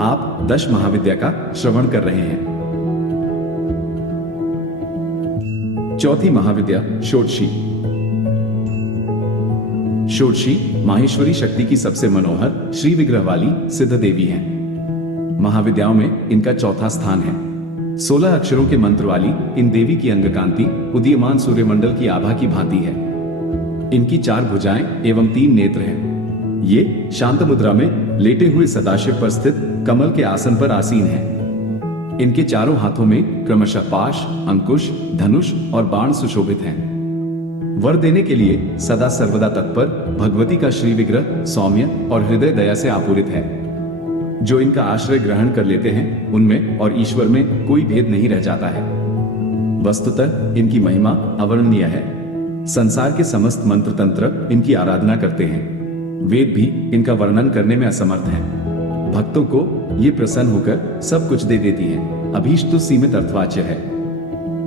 आप दश महाविद्या का श्रवण कर रहे हैं। चौथी महाविद्या षोडशी। षोडशी माहेश्वरी शक्ति की सबसे मनोहर श्री विग्रह वाली सिद्ध देवी हैं। महाविद्याओं में इनका चौथा स्थान है। 16 अक्षरों के मंत्र वाली इन देवी की अंगकांति उदीयमान सूर्यमंडल की आभा की भांति है। इनकी 4 भुजाएं एवं 3 नेत्र हैं। ये शांत मुद्रा में लेटे हुए सदाशिव पर स्थित कमल के आसन पर आसीन हैं। इनके चारों हाथों में क्रमशः पाश, अंकुश, धनुष और बाण सुशोभित हैं। वर देने के लिए सदा सर्वदा तत्पर भगवती का श्री विग्रह सौम्य और हृदय दया से आपूरित है। जो इनका आश्रय ग्रहण कर लेते हैं उनमें और ईश्वर में कोई भेद नहीं रह जाता है। वस्तुतः इनकी महिमा अवर्णनीय है। संसार के समस्त मंत्र तंत्र इनकी आराधना करते हैं। वेद भी इनका वर्णन करने में असमर्थ हैं। भक्तों को ये प्रसन्न होकर सब कुछ दे देती है। अभीष्ट तो सीमित अर्थवाच्य है।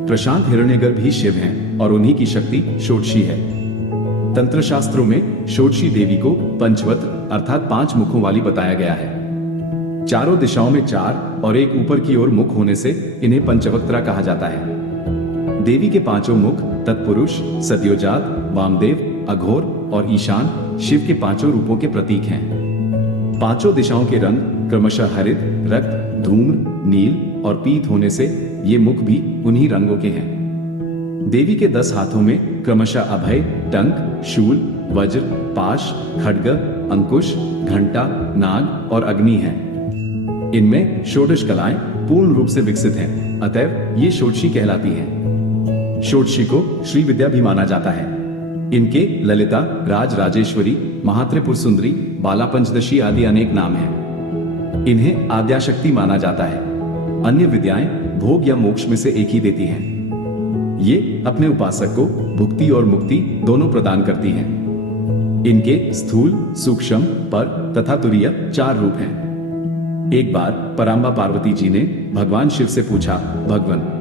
प्रशांत हिरण्यगर्भ भी शिव हैं और उन्हीं की शक्ति षोडशी है। तंत्र शास्त्रों में षोडशी देवी को पंचवक्त्र अर्थात 5 मुखों वाली बताया गया है। चारों दिशाओं में 4 और एक ऊपर की ओर मुख होने से इन्हें पंचवक्त्रा कहा जाता है। देवी के 5 मुख तत्पुरुष, सद्योजात, वामदेव, अघोर और ईशान शिव के 5 रूपों के प्रतीक हैं। 5 दिशाओं के रंग क्रमशः हरित, रक्त, धूम्र, नील और पीत होने से ये मुख भी उन्हीं रंगों के हैं। देवी के 10 हाथों में क्रमशः अभय, टंक, शूल, वज्र, पाश, खड्ग, अंकुश, घंटा, नाग और अग्नि हैं। इनमें षोडश कलाएं पूर्ण रूप से विकसित हैं, अतएव ये षोडशी कहलाती हैं। षोडशी को श्री विद्या भी माना जाता है। इनके ललिता, राज राजेश्वरी, महात्रिपुर सुंदरी, बाला पंचदशी आदि अनेक नाम हैं। इन्हें आद्याशक्ति माना जाता है। अन्य विद्याएं भोग या मोक्ष में से एक ही देती हैं। ये अपने उपासक को भुक्ति और मुक्ति दोनों प्रदान करती हैं। इनके स्थूल, सूक्ष्म, पर तथा तुरीय 4 रूप हैं। एक बार परांबा पार्वती जी ने भगवान शिव से पूछा, भगवान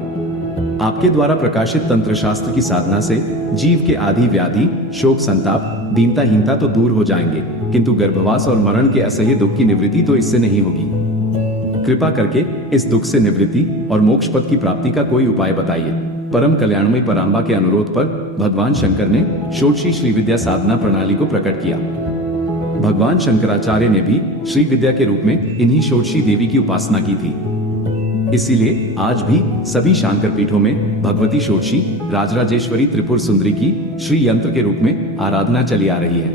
आपके द्वारा प्रकाशित तंत्र शास्त्र की साधना से जीव के आदि व्याधि, शोक, संताप, दीनताहीनता तो दूर हो जाएंगे, किंतु गर्भवास और मरण के असह्य दुख की निवृत्ति तो इससे नहीं होगी। कृपा करके इस दुख से निवृत्ति और मोक्ष पद की प्राप्ति का कोई उपाय बताइए। परम कल्याणमयी परांबा के अनुरोध पर भगवान शंकर ने षोडशी श्री विद्या साधना प्रणाली को प्रकट किया। भगवान शंकराचार्य ने भी श्री विद्या के रूप में इन्हीं षोडशी देवी की उपासना की थी। इसीलिए आज भी सभी शांकर पीठों में भगवती षोडशी राजराजेश्वरी त्रिपुर सुंदरी की श्री यंत्र के रूप में आराधना चली आ रही है।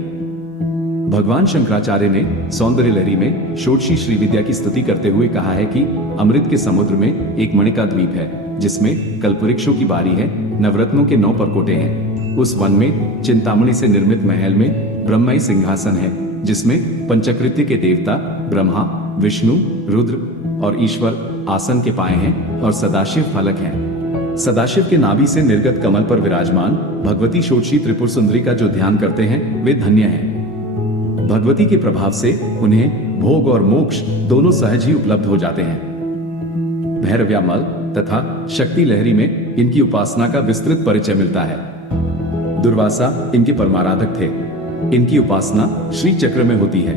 भगवान शंकराचार्य ने सौंदर्य लहरी में षोडशी श्री विद्या की स्तुति करते हुए कहा है कि अमृत के समुद्र में एक मणिका द्वीप है, जिसमें कल्पवृक्षों की बारी है, नवरत्नों के 9 परकोटे हैं। उस वन में चिंतामणि से निर्मित महल में ब्रह्ममय सिंहासन है, जिसमें पंचकृत्य के देवता ब्रह्मा, विष्णु, रुद्र और ईश्वर आसन के पाए हैं और सदाशिव फलक हैं। सदाशिव के नाभि से निर्गत कमल पर विराजमान भगवती षोडशी त्रिपुर सुंदरी का जो ध्यान करते हैं वे धन्य हैं। भगवती के प्रभाव से उन्हें भोग और मोक्ष दोनों सहज ही उपलब्ध हो जाते हैं। भैरव्यामल तथा शक्ति लहरी में इनकी उपासना का विस्तृत परिचय मिलता है। दुर्वासा इनके परमाराधक थे। इनकी उपासना श्री चक्र में होती है।